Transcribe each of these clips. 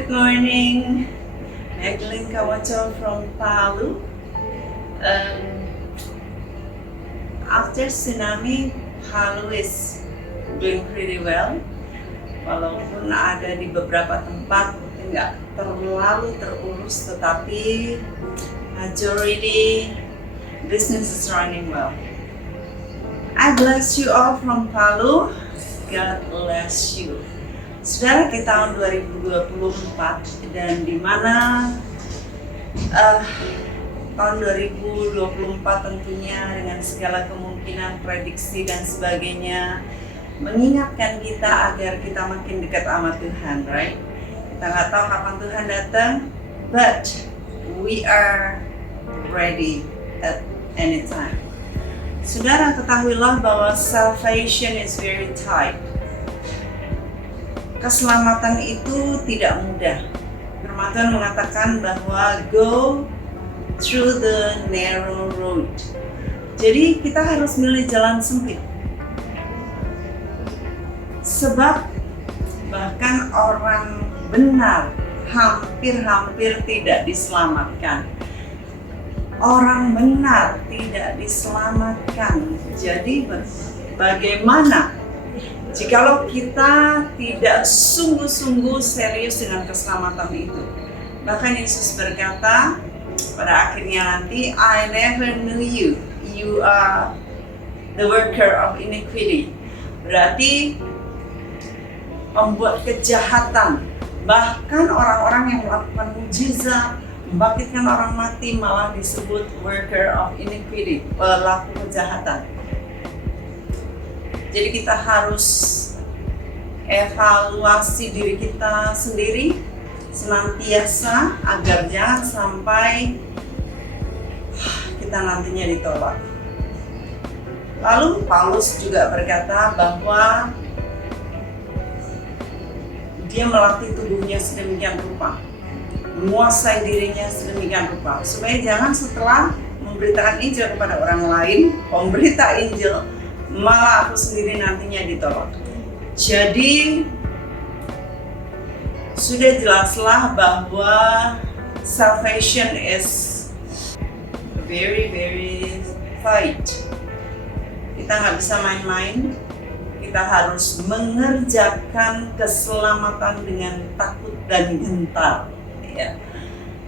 Good morning, Magdalene Kawacho from Palu. After tsunami, Palu is doing pretty well. Walaupun ada di beberapa tempat nggak terlalu terurus, tetapi majority business is running well. I bless you all from Palu. God bless you. Saudara, di tahun 2024 dan di mana tahun 2024 tentunya dengan segala kemungkinan prediksi dan sebagainya mengingatkan kita agar kita makin dekat sama Tuhan, right? Kita nggak tahu kapan Tuhan datang, but we are ready at any time. Saudara, ketahuilah bahwa salvation is very tight. Keselamatan itu tidak mudah. Firman Tuhan mengatakan bahwa go through the narrow road. Jadi kita harus milih jalan sempit. Sebab bahkan orang benar hampir-hampir tidak diselamatkan. Orang benar tidak diselamatkan. Jadi bagaimana jikalau kita tidak sungguh-sungguh serius dengan keselamatan itu? Bahkan Yesus berkata pada akhirnya nanti, I never knew you. You are the worker of iniquity. Berarti membuat kejahatan. Bahkan orang-orang yang melakukan mujizat, membangkitkan orang mati malah disebut worker of iniquity, pelaku kejahatan. Jadi kita harus evaluasi diri kita sendiri senantiasa agar jangan sampai kita nantinya ditolak. Lalu Paulus juga berkata bahwa dia melatih tubuhnya sedemikian rupa, menguasai dirinya sedemikian rupa, supaya jangan setelah memberitakan Injil kepada orang lain, pemberita Injil, malah aku sendiri nantinya ditolak. Jadi sudah jelaslah bahwa salvation is very tight. Kita nggak bisa main-main. Kita harus mengerjakan keselamatan dengan takut dan gentar. Ya.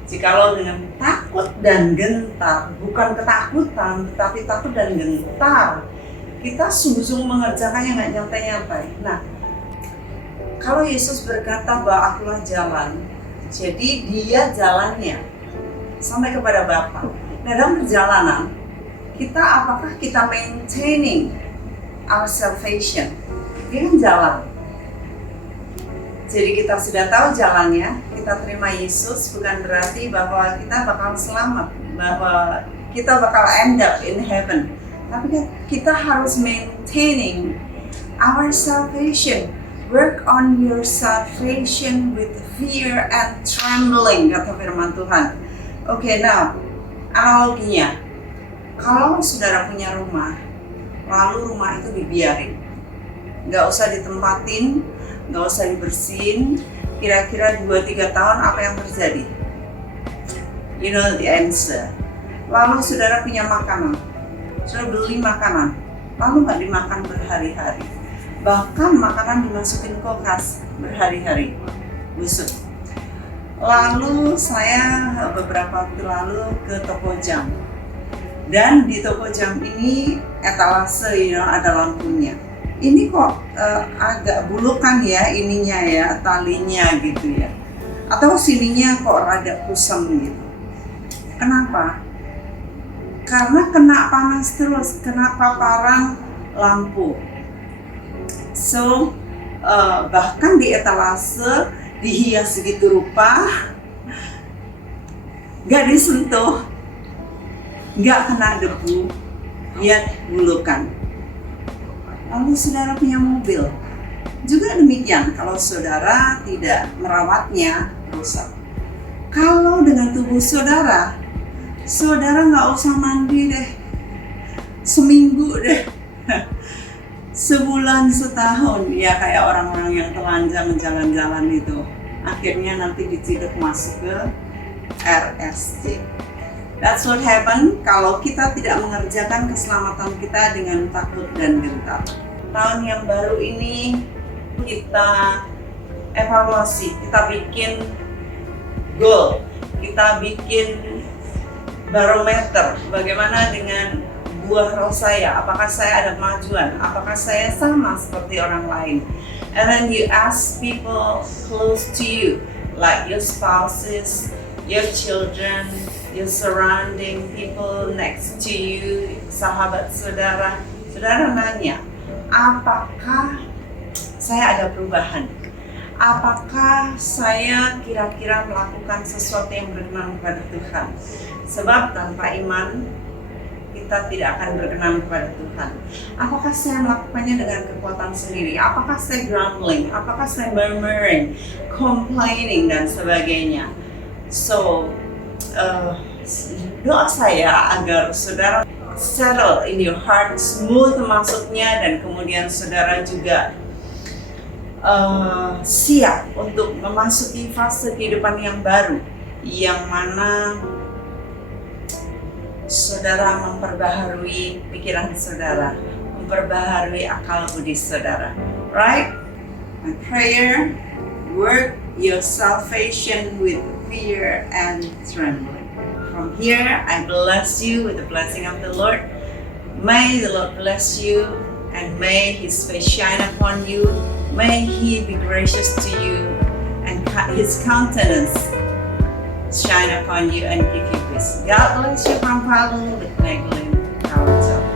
Jikalau dengan takut dan gentar, bukan ketakutan, tetapi takut dan gentar, kita sungguh-sungguh mengerjakannya, nggak nyantai-nyantai. Nah, kalau Yesus berkata bahwa akulah jalan, jadi dia jalannya sampai kepada Bapa. Nah, dalam perjalanan, apakah kita maintaining our salvation? Dia kan jalan. Jadi kita sudah tahu jalannya, kita terima Yesus, bukan berarti bahwa kita bakal selamat, bahwa kita bakal end up in heaven. Tapi kita harus maintaining our salvation. Work on your salvation with fear and trembling, kata firman Tuhan. Oke, now analoginya, kalau saudara punya rumah, lalu rumah itu dibiarin, nggak usah ditempatin, nggak usah dibersihin, kira-kira 2-3 tahun apa yang terjadi? You know the answer. Lalu saudara punya makanan, sudah beli makanan, lalu nggak dimakan berhari-hari, bahkan makanan dimasukin kulkas berhari-hari, busuk. Lalu saya beberapa waktu lalu ke toko jam, dan di toko jam ini etalase, ada lampunya. Ini kok agak bulukan ya ininya ya, talinya gitu ya, atau sininya kok rada kusam gitu. Kenapa? Karena kena panas terus, kena paparan lampu. So, bahkan di etalase dihias segitu rupa, gak disentuh, gak kena debu, lihat bulukan. Lalu saudara punya mobil, juga demikian. Kalau saudara tidak merawatnya, rusak. Kalau dengan tubuh saudara, saudara nggak usah mandi deh, seminggu deh, sebulan, setahun, ya kayak orang-orang yang telanjang jalan-jalan itu. akhirnya nanti diciduk masuk ke RSJ. That's what happen kalau kita tidak mengerjakan keselamatan kita dengan takut dan gentar. Tahun yang baru ini kita evaluasi, kita bikin goal, kita bikin barometer bagaimana dengan buah roh saya, apakah saya ada kemajuan, apakah saya sama seperti orang lain. And then you ask people close to you, like your spouses, your children, your surrounding people next to you, sahabat saudara. Saudara nanya, apakah saya ada perubahan? Apakah saya kira-kira melakukan sesuatu yang berkenan kepada Tuhan? Sebab tanpa iman, kita tidak akan berkenan kepada Tuhan. Apakah saya melakukannya dengan kekuatan sendiri? Apakah saya grumbling? Apakah saya murmuring, complaining, dan sebagainya? So, doa saya agar saudara settle in your heart, smooth masuknya, dan kemudian saudara juga siap untuk memasuki fase kehidupan yang baru, yang mana saudara memperbaharui pikiran saudara, memperbaharui akal budi saudara. Right? My prayer, work your salvation with fear and trembling. From here, I bless you with the blessing of the Lord. May the Lord bless you, and may His face shine upon you. May He be gracious to you, and His countenance shine upon you and give you peace. God bless you from Palu with Magdalene Kawaja.